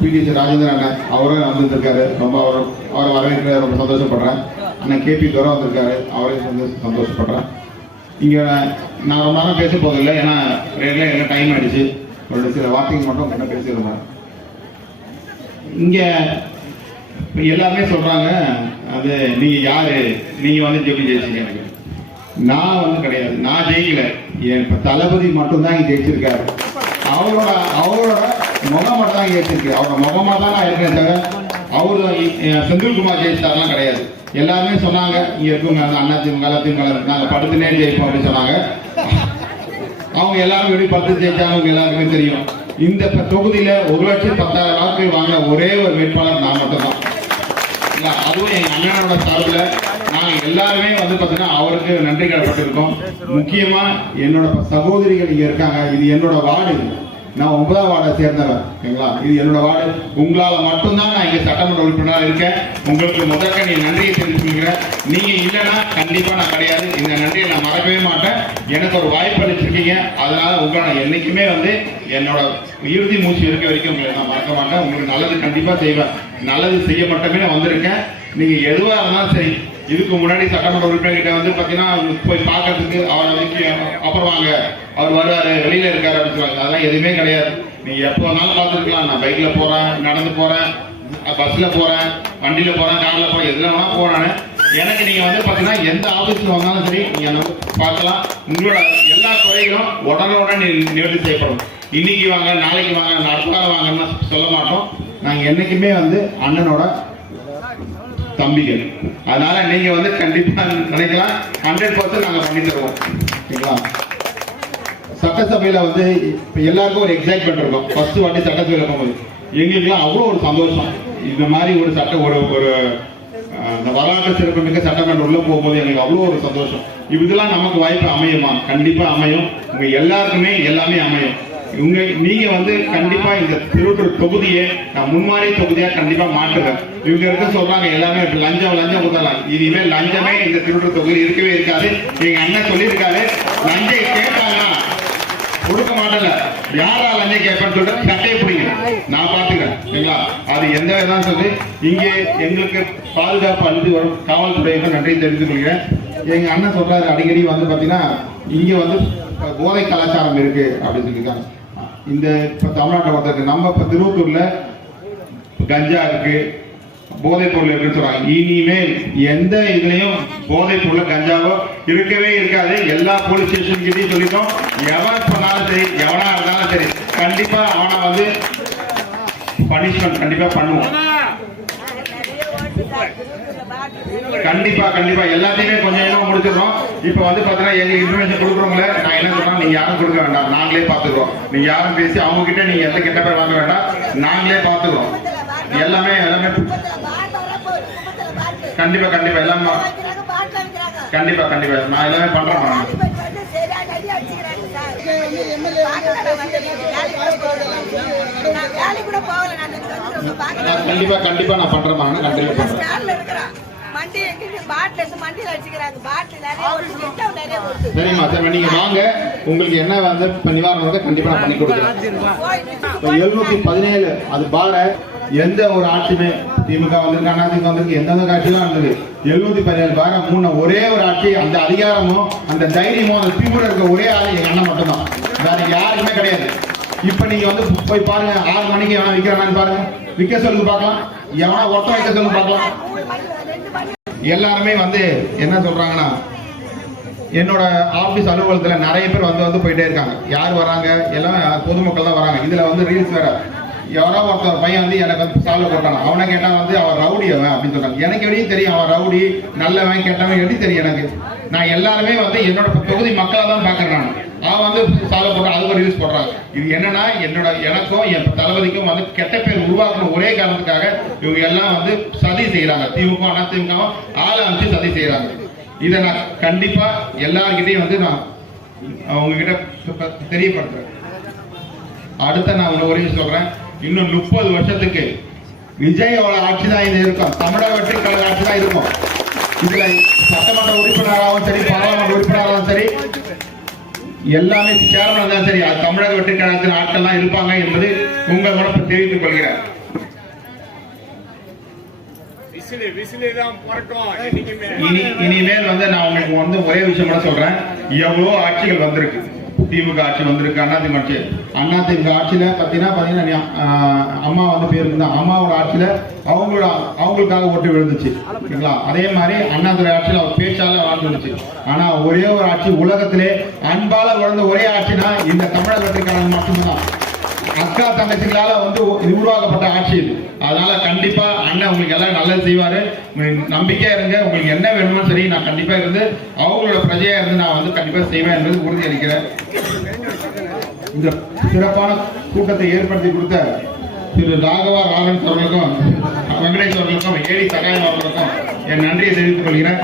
BDC Rajendran அண்ணன் அவரும் வந்திருக்காரு. ரொம்ப அவரை வரவேற்க ரொம்ப சந்தோஷப்படுறேன். அண்ணன் கேபி துரை வந்திருக்காரு, அவரையும் வந்து சந்தோஷப்படுறேன். இங்கே நான் ரொம்ப நேரம் பேச போதில்லை, ஏன்னா ரெகுலர் எல்லாம் டைம் ஆகிடுச்சு. ஒரு சில வார்த்தைகள் மட்டும் என்ன பேசியிருந்தேன். இங்கே இப்போ எல்லாருமே சொல்கிறாங்க, அது நீங்கள் யார், நீங்கள் வந்து எப்படி ஜெயிச்சிங்க? எனக்கு நான் வந்து கிடையாது, நான் ஜெயிக்கல. என் இப்போ தளபதி மட்டும்தான் இங்கே ஜெயிச்சிருக்காரு. அவரோட முகம் மட்டும் தான் ஜெயிச்சிருக்கு. அவரோட முகமாக தான் நான் இருக்கேன் தவிர அவரு செந்தில்குமார் ஜெயிச்சாரெலாம் கிடையாது. எல்லாருமே சொன்னாங்க, இங்கே இருக்கவங்க அண்ணா திமுக நாங்கள் படுத்துனே ஜெயிப்போம் அப்படின்னு சொன்னாங்க. அவங்க எல்லாரும் எப்படி படுத்து ஜெயிச்சாங்க அவங்க எல்லாருக்குமே தெரியும். இந்த தொகுதியில் 1,10,000 வாக்குகள் வாங்கின ஒரே ஒரு வேட்பாளர் நான் மட்டும்தான். இல்லை, அதுவும் எங்கள் அண்ணனோட சார்பில் நாங்கள் எல்லாருமே வந்து பார்த்தீங்கன்னா அவருக்கு நன்றி கடப்பட்டிருக்கோம். முக்கியமாக என்னோட சகோதரிகள் இங்கே இருக்காங்க. இது என்னோட வார்டு, நான் 9ஆம் வார்டை சேர்ந்தவன். சரிங்களா? இது என்னோட வார்டு. உங்களால் மட்டும்தான் நான் இங்கே சட்டமன்ற உறுப்பினராக இருக்கேன். உங்களுக்கு முதற்க நீ நன்றியை தெரிவிச்சுக்கிறேன். நீங்கள் இல்லைன்னா கண்டிப்பாக நான் கிடையாது. இந்த நன்றியை நான் மறக்கவே மாட்டேன். எனக்கு ஒரு வாய்ப்பு அளிச்சிருக்கீங்க, அதனால உங்களை நான் என்றைக்குமே வந்து என்னோட இறுதி மூச்சு இருக்க வரைக்கும் உங்களை நான் மறக்க மாட்டேன். உங்களுக்கு நல்லது கண்டிப்பாக செய்வேன். நல்லது செய்ய மட்டுமே நான் வந்திருக்கேன். நீங்கள் எதுவாக இருந்தாலும் சரி, இதுக்கு முன்னாடி சட்டமன்ற உறுப்பினர்கிட்ட வந்து பார்த்தீங்கன்னா போய் பார்க்கறதுக்கு அவரை வந்து அப்புறம் வாங்க, அவர் வருவார், வெளியில் இருக்காரு அப்படின்னு சொல்லுவாங்க. அதெல்லாம் எதுவுமே கிடையாது. நீங்கள் எப்போ வேணாலும் பார்த்துருக்கலாம். நான் பைக்கில் போகிறேன், நடந்து போகிறேன், பஸ்ஸில் போகிறேன், வண்டியில் போகிறேன், காரில் போகிறேன், எதில் வேணால் போகிறேன். எனக்கு நீங்கள் வந்து பார்த்தீங்கன்னா எந்த ஆஃபீஸில் வந்தாலும் சரி நீங்கள் நம்ம பார்க்கலாம். உங்களோட எல்லா குறைகளும் உடனுடன் நிவர்த்தி செய்யப்படும். இன்னைக்கு வாங்க, நாளைக்கு வாங்க, அடுத்த வாரம் வாங்கன்னு சொல்ல மாட்டோம். நாங்கள் என்றைக்குமே வந்து அண்ணனோட தம்பிகள். அதனால நீங்க வந்து கண்டிப்பா நினைக்கலாம் 100% நாங்க பண்ணி தருவோம். சரிங்களா? சட்டசபையில வந்து எல்லாருக்கும் ஒரு எக்ஸைட்மெண்ட் இருக்கும். ஃபர்ஸ்ட் வாட்டி சட்டசபையில போகும்போது எங்களுக்குலாம் அவ்வளோ ஒரு சந்தோஷம். இந்த மாதிரி ஒரு ஒரு இந்த வரலாற்று சிறப்புமிக்க சட்டமன்றம் உள்ள போகும்போது எங்களுக்கு அவ்வளோ ஒரு சந்தோஷம். இதெல்லாம் நமக்கு வாய்ப்பு அமையுமா? கண்டிப்பா அமையும். உங்க எல்லாருக்குமே எல்லாமே அமையும். நீங்க வந்து கண்டிப்பா இந்த திருவள்ளூர் தொகுதியை நான் முன்மாதிரி தொகுதியா கண்டிப்பா மாற்றுவேன். இவங்க இருக்க சொல்றாங்க எல்லாமே லஞ்சம் கொடுத்தலாம். இனிமே லஞ்சமே இந்த திருவள்ளூர் தொகுதி இருக்கவே இருக்காது. எங்க அண்ணன் சொல்லியிருக்காரு, லஞ்சம் கேட்பாங்க கொடுக்க மாட்டேன், யாரா லஞ்சம் கேட்பேன்னு சொல்லிட்டு சட்டையை பிடிங்க, நான் பாத்துக்கிறேன். சரிங்களா? அது எந்த விதம் சொல்லி இங்கே எங்களுக்கு பாதுகாப்பு அளித்து வரும் காவல்துறைக்கு நன்றி தெரிவித்துக் கொள்கிறேன். எங்க அண்ணன் சொல்றாரு, அடிக்கடி வந்து பாத்தீங்கன்னா இங்க வந்து போதை கலாச்சாரம் இருக்கு அப்படின்னு சொல்லியிருக்காங்க. இந்த இப்ப தமிழ்நாட்டை பொறுத்த நம்ம இப்ப திருவள்ளூர்ல கஞ்சா இருக்கு, போதைப் பொருள் இருக்குன்னு சொல்றாங்க. இனிமேல் எந்த இதுலயும் போதைப் பொருள் கஞ்சாவோ இருக்கவே இருக்காது. எல்லா போலீஸ் ஸ்டேஷன் கிட்டையும் சொல்லிட்டோம். எவன் பண்ணாலும் சரி, எவனா இருந்தாலும் சரி, கண்டிப்பா அவனை வந்து பனிஷ்மெண்ட் கண்டிப்பா பண்ணுவோம். கண்டிப்பா எல்லாத்தையுமே கொஞ்சம் முடிச்சிடறோம். இப்ப வந்து பாத்தீங்கன்னா எங்களுக்கு இன்ஃபர்மேஷன் கொடுக்குறவங்கள நான் என்ன சொல்றேன், நீங்க யாரும் கொடுக்க வேண்டாம், நாங்களே பாத்துக்கிறோம். நீங்க யாரும் பேசி அவங்க கிட்ட நீங்க எந்த கெட்ட பேர் வாங்க வேண்டாம், நாங்களே பாத்துக்கிறோம். எல்லாமே கண்டிப்பா எல்லாம் கண்டிப்பா நான் எல்லாமே பண்றேன். கண்டிப்பா நான் பண்றேன். சரிம்மா, சரி நீங்க வாங்க, உங்களுக்கு என்ன வந்து நிவாரணம் கண்டிப்பா நான் பண்ணி கொடுக்குறேன். 717 அது பார எந்த ஒரு ஆட்சியுமே திமுக வந்திருக்கு, அதிமுக வந்திருக்கு, எந்தெந்த காட்சியெல்லாம் இருந்தது. 717 பார மூணு ஒரே ஒரு ஆட்சி. அந்த அதிகாரமும் அந்த தைரியமும் அந்த திமுக இருக்க ஒரே ஆள் எங்க அண்ணன் மட்டும்தான், வேற யாருக்குமே கிடையாது. இப்ப நீங்க வந்து போய் பாருங்க, 6 மணிக்கு எவனா விற்கிறானு பாருங்க, விற்க சொல்லுங்க பார்க்கலாம், எவனா ஒட்டம் வைக்க சொல்லுங்க பார்க்கலாம். எல்லாருமே வந்து என்ன சொல்றாங்கன்னா, என்னோட ஆபீஸ் அலுவலகத்துல நிறைய பேர் வந்து போயிட்டே இருக்காங்க. யார் வராங்க? எல்லாம் பொதுமக்கள் தான் வராங்க. இதுல வந்து ரீல்ஸ் வேற, யாரோ ஒருத்தர் பையன் வந்து எனக்கு வந்து சால்வ போட்டாங்க. அவனை கேட்டா வந்து அவன் ரவுடி அவன் அப்படின்னு சொல்றாங்க. எனக்கு எப்படி தெரியும் அவன் ரவுடி நல்லவன் கெட்டவன் எப்படி தெரியும் எனக்கு? நான் எல்லாருமே வந்து என்னோட தொகுதி மக்களை தான் பாக்குறேன். அவன் வந்து சால்வ போட்டான், அதுக்கு ரீல்ஸ் போடுறாங்க. இது என்னன்னா எனக்கும் என் தளபதிக்கும் வந்து கெட்ட பேர் உருவாக்கணும் ஒரே காரணத்துக்காக இவங்க எல்லாம் வந்து சதி செய்யறாங்க. திமுக அதிமுக ஆளை அமைச்சு சதி செய்யறாங்க. இதை நான் கண்டிப்பா எல்லார்கிட்டையும் வந்து நான் அவங்ககிட்ட தெரியப்படுத்துறேன். அடுத்த நான் ஒரே சொல்றேன், இன்னும் 30 வருஷத்துக்கு விஜயோட ஆட்சி தான் இது இருக்கும். தமிழக வெற்றி கழக ஆட்சி தான் இருக்கும். இதுல சட்டமன்ற உறுப்பினராகவும் சரி, பாராளுமன்ற உறுப்பினராகவும் சரி, எல்லாமே சேர்மன் தான் சரி, அது தமிழக வெற்றி கழகத்தின் ஆட்கள் தான் இருப்பாங்க என்பது உங்கள் மூலம் தெரிவித்துக் கொள்கிறேன். இனிமேல் வந்து நான் உங்களுக்கு வந்து ஒரே விஷயம் கூட சொல்றேன். எவ்வளோ ஆட்சிகள் வந்திருக்கு, திமுக ஆட்சி வந்திருக்கு, அதிமுக ஆட்சியில பாத்தீங்கன்னா அம்மா வந்து பேர் இருந்தா அம்மாவோட ஆட்சியில அவங்களுக்காக ஓட்டு விழுந்துச்சு. சரிங்களா? அதே மாதிரி அண்ணாதுரை ஆட்சியில் அவர் பேச்சால வாழ்ந்துருச்சு. ஆனா ஒரே ஒரு ஆட்சி உலகத்திலே அன்பால வளர்ந்த ஒரே ஆட்சினா இந்த தமிழக வெற்றிக்காரங்க மட்டும்தான். அக்கா தங்கச்சிகளால வந்து உருவாக்கப்பட்ட ஆட்சி இது. அதனால கண்டிப்பா அண்ணன் உங்களுக்கு எல்லாம் நல்லது செய்வாரு. நம்பிக்கையா இருங்க. உங்களுக்கு என்ன வேணுமோ சரி, நான் கண்டிப்பா இருந்து அவங்களோட பிரஜையா இருந்து நான் வந்து கண்டிப்பா செய்வேன் என்பது உறுதி அளிக்கிறேன். இந்த சிறப்பான கூட்டத்தை ஏற்படுத்தி கொடுத்த திரு ராகவா ராவன்ஸ் அவர்களுக்கும், வெங்கடேஷ் அவர்களுக்கும், ஏடி சகாயம் அவர்களுக்கும் என் நன்றியை தெரிவித்துக் கொள்கிறேன்.